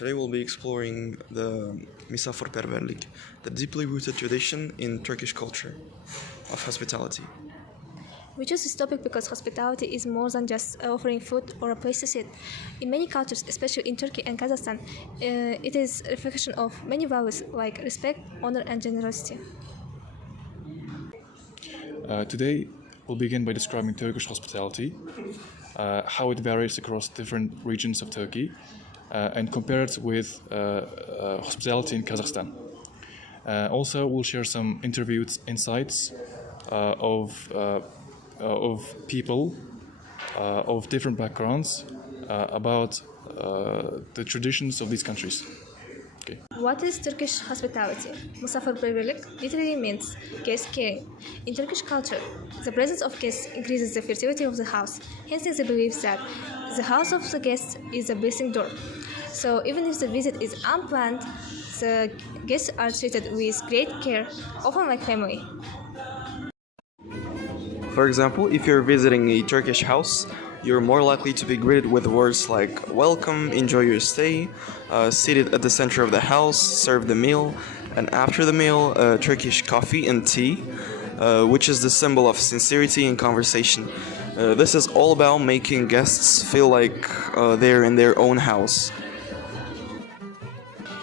Today we'll be exploring the Misafirperverlik, the deeply rooted tradition in Turkish culture of hospitality. We chose this topic because hospitality is more than just offering food or a place to sit. In many cultures, especially in Turkey and Kazakhstan, it is a reflection of many values like respect, honor, and generosity. Today, we'll begin by describing Turkish hospitality, how it varies across different regions of Turkey, and compare it with hospitality in Kazakhstan. Also, we'll share some interviews, insights of people of different backgrounds about the traditions of these countries. Okay. What is Turkish hospitality? Misafirperverlik literally means guest caring. In Turkish culture, the presence of guests increases the fertility of the house. Hence, is the belief that the house of the guest is a blessing door. So, even if the visit is unplanned, the guests are treated with great care, often like family. For example, if you're visiting a Turkish house, you're more likely to be greeted with words like welcome, enjoy your stay, seated at the center of the house, serve the meal, and after the meal, Turkish coffee and tea, which is the symbol of sincerity and conversation. This is all about making guests feel like they're in their own house.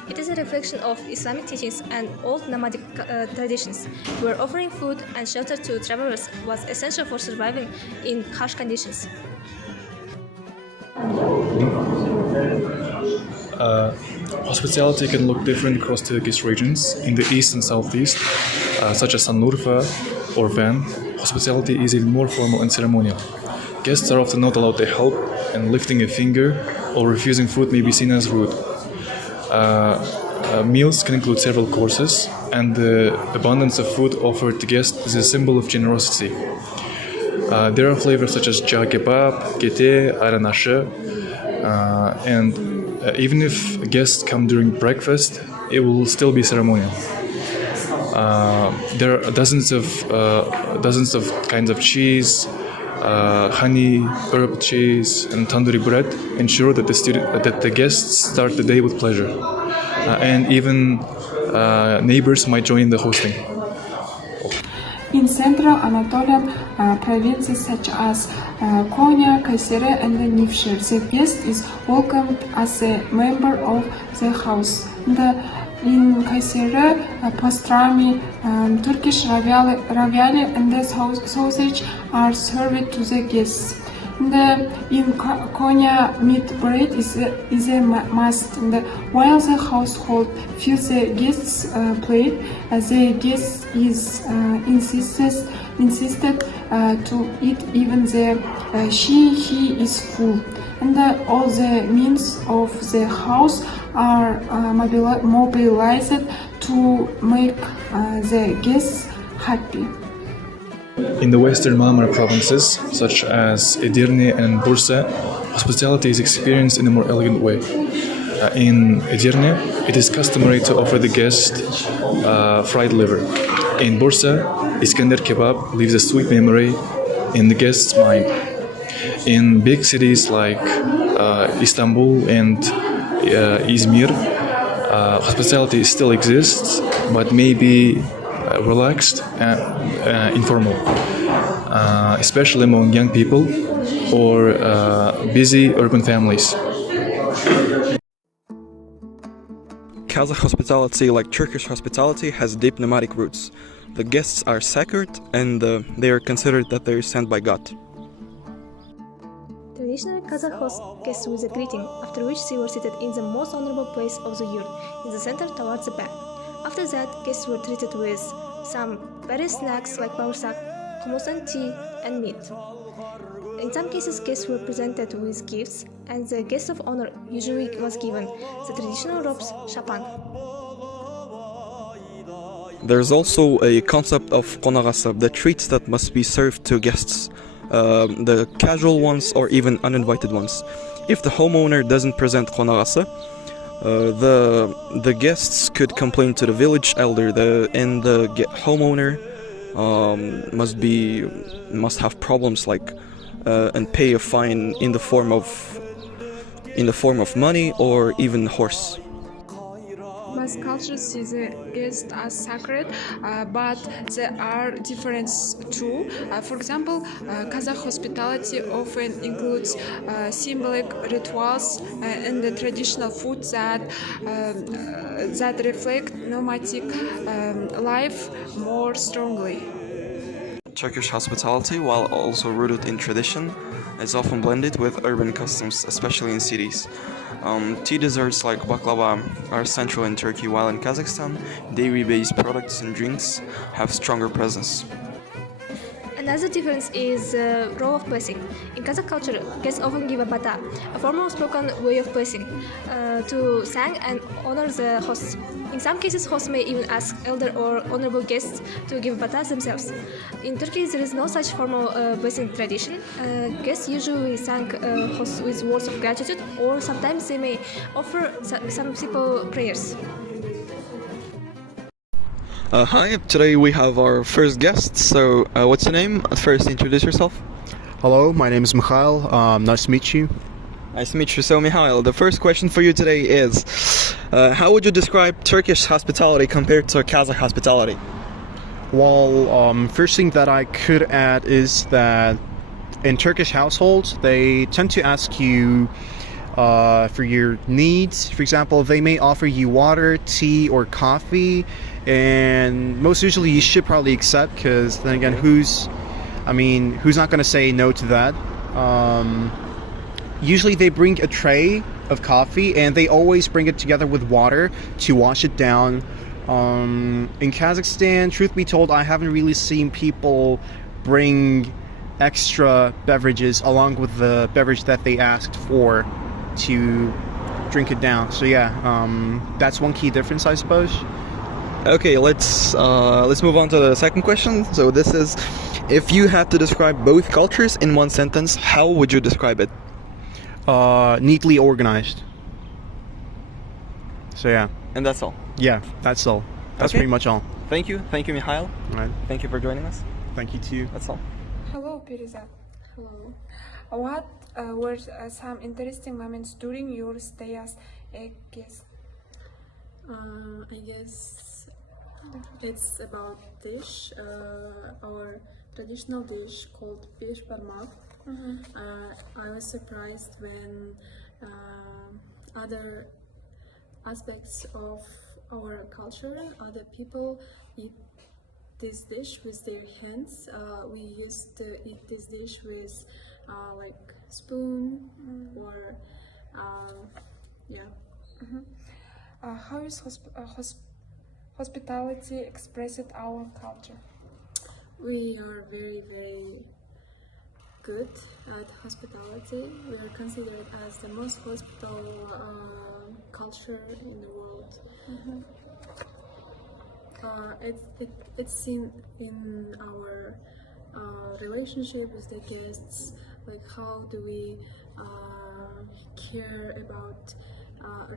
It is a reflection of Islamic teachings and old nomadic traditions, where offering food and shelter to travelers was essential for surviving in harsh conditions. Hospitality can look different across Turkish regions. In the east and southeast, such as Sanurfa or Van, hospitality is even more formal and ceremonial. Guests are often not allowed to help, and lifting a finger or refusing food may be seen as rude. Meals can include several courses, and the abundance of food offered to guests is a symbol of generosity. There are flavors such as jar kebab, kete, ayran aşı, and even if guests come during breakfast, it will still be ceremonial. There are dozens of kinds of cheese, honey, herb cheese, and tandoori bread ensure that the guests start the day with pleasure, and even neighbors might join in the hosting. In Central Anatolian provinces such as Konya, Kayseri, and Nifshir, the guest is welcomed as a member of the house. In Kayseri, pastrami, Turkish ravioli, and the sausage are served to the guests. In Konya, meat bread is a must. While the household fills the guest's plate, the guest is insisted to eat even the he is full. And all the means of the house are mobilized to make the guests happy. In the western Marmara provinces, such as Edirne and Bursa, hospitality is experienced in a more elegant way. In Edirne, it is customary to offer the guest fried liver. In Bursa, Iskender kebab leaves a sweet memory in the guest's mind. In big cities like Istanbul and Izmir, hospitality still exists, but may be relaxed and informal, especially among young people or busy urban families. Kazakh hospitality, like Turkish hospitality, has deep nomadic roots. The guests are sacred and they are considered that they are sent by God. Traditionally, Kazakh hosts guests with a greeting, after which they were seated in the most honorable place of the yurt, in the center towards the back. After that, guests were treated with some various snacks like bağırsak, hummus and tea, and meat. In some cases, guests were presented with gifts, and the guest of honor usually was given the traditional robes, şapan. There's also a concept of konagasa, the treats that must be served to guests, the casual ones or even uninvited ones. If the homeowner doesn't present konagasa, the guests could complain to the village elder, and the homeowner must have problems like and pay a fine in the form of in the form of money or even horse. Most cultures see the guest as sacred, but there are differences too. For example, Kazakh hospitality often includes symbolic rituals and the traditional food that reflect nomadic life more strongly. Turkish hospitality, while also rooted in tradition, is often blended with urban customs, especially in cities. Tea desserts like baklava are central in Turkey, while in Kazakhstan, dairy-based products and drinks have stronger presence. Another difference is the role of blessing. In Kazakh culture, guests often give a bata, a formal spoken way of blessing, to thank and honor the hosts. In some cases, hosts may even ask elder or honorable guests to give bata themselves. In Turkey, there is no such formal blessing tradition. Guests usually thank hosts with words of gratitude, or sometimes they may offer some simple prayers. Hi, today we have our first guest. So, what's your name? First, introduce yourself. Hello, my name is Mikhail. Nice to meet you. Nice to meet you. So, Mikhail, the first question for you today is how would you describe Turkish hospitality compared to Kazakh hospitality? Well, first thing that I could add is that in Turkish households, they tend to ask you for your needs. For example, they may offer you water, tea, or coffee, and most usually you should probably accept, because then again, who's not going to say no to that? Usually they bring a tray of coffee, and they always bring it together with water to wash it down. In Kazakhstan, truth be told, I haven't really seen people bring extra beverages along with the beverage that they asked for to drink it down. So yeah, that's one key difference, I suppose. Okay, let's move on to the second question. So this is, if you had to describe both cultures in one sentence, how would you describe it? Neatly organized. So yeah. And that's all. Yeah, that's all. That's Okay. pretty much all. Thank you, Mikhail. All right. Thank you for joining us. Thank you too. That's all. Hello, Perizat. Hello. What were some interesting moments during your stay as a guest? I guess it's about dish, our traditional dish called besh parmak. I was surprised when other aspects of our culture, other people eat this dish with their hands. We used to eat this dish with like spoon or yeah. How is hospitality expressed our culture? We are very, very good at hospitality. We are considered as the most hospitable culture in the world. It's seen in our relationship with the guests, like how do we care about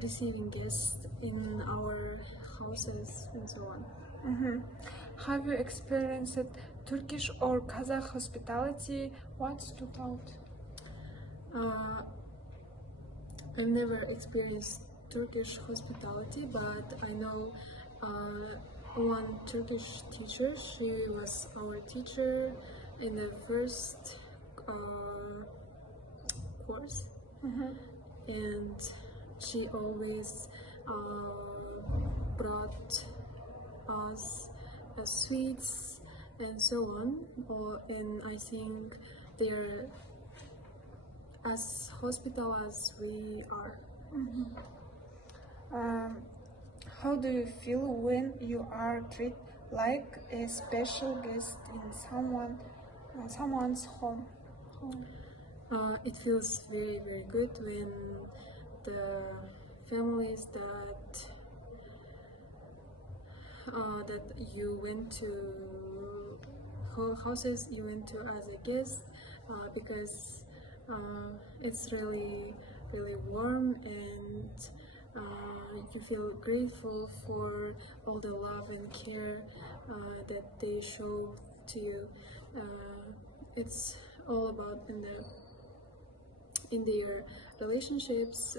receiving guests in our houses and so on. Have you experienced Turkish or Kazakh hospitality? What stood out? I've never experienced Turkish hospitality, but I know one Turkish teacher. She was our teacher in the first course, and she always brought us sweets and so on. And I think they're as hospitable as we are. How do you feel when you are treated like a special guest in someone's home? It feels very, very good when the families that you went to, houses you went to as a guest, because it's really, really warm, and you feel grateful for all the love and care that they show to you. It's all about in the in their relationships,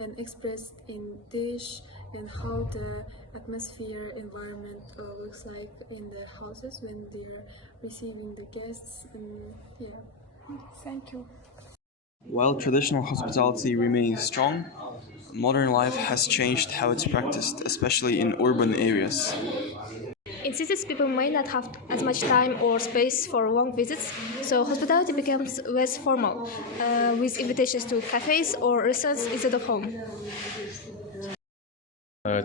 and expressed in dish, and how the atmosphere environment looks like in the houses when they're receiving the guests. And yeah. Thank you. While traditional hospitality remains strong, modern life has changed how it's practiced, especially in urban areas. In cities, people may not have as much time or space for long visits, so hospitality becomes less formal, with invitations to cafes or restaurants instead of home.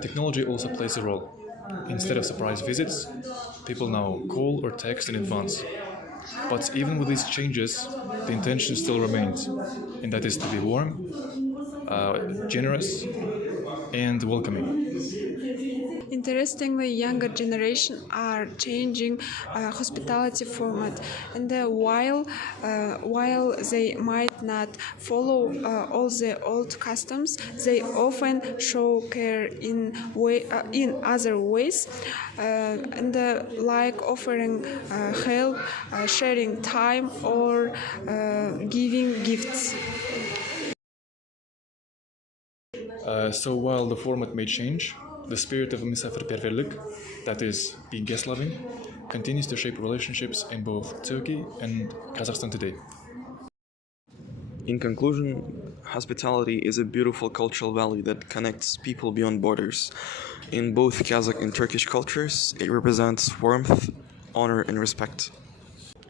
Technology also plays a role. Instead of surprise visits, people now call or text in advance. But even with these changes, the intention still remains, and that is to be warm, generous, and welcoming. Interestingly, younger generation are changing hospitality format, and while they might not follow all the old customs, they often show care in other ways, like offering help, sharing time, or giving gifts. So while the format may change, the spirit of Misafirperverlik, that is, being guest-loving, continues to shape relationships in both Turkey and Kazakhstan today. In conclusion, hospitality is a beautiful cultural value that connects people beyond borders. In both Kazakh and Turkish cultures, it represents warmth, honor, and respect.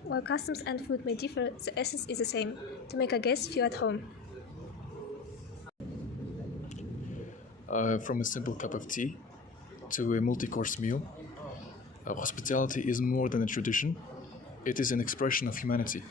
While customs and food may differ, the essence is the same: to make a guest feel at home. From a simple cup of tea to a multi-course meal, hospitality is more than a tradition. It is an expression of humanity.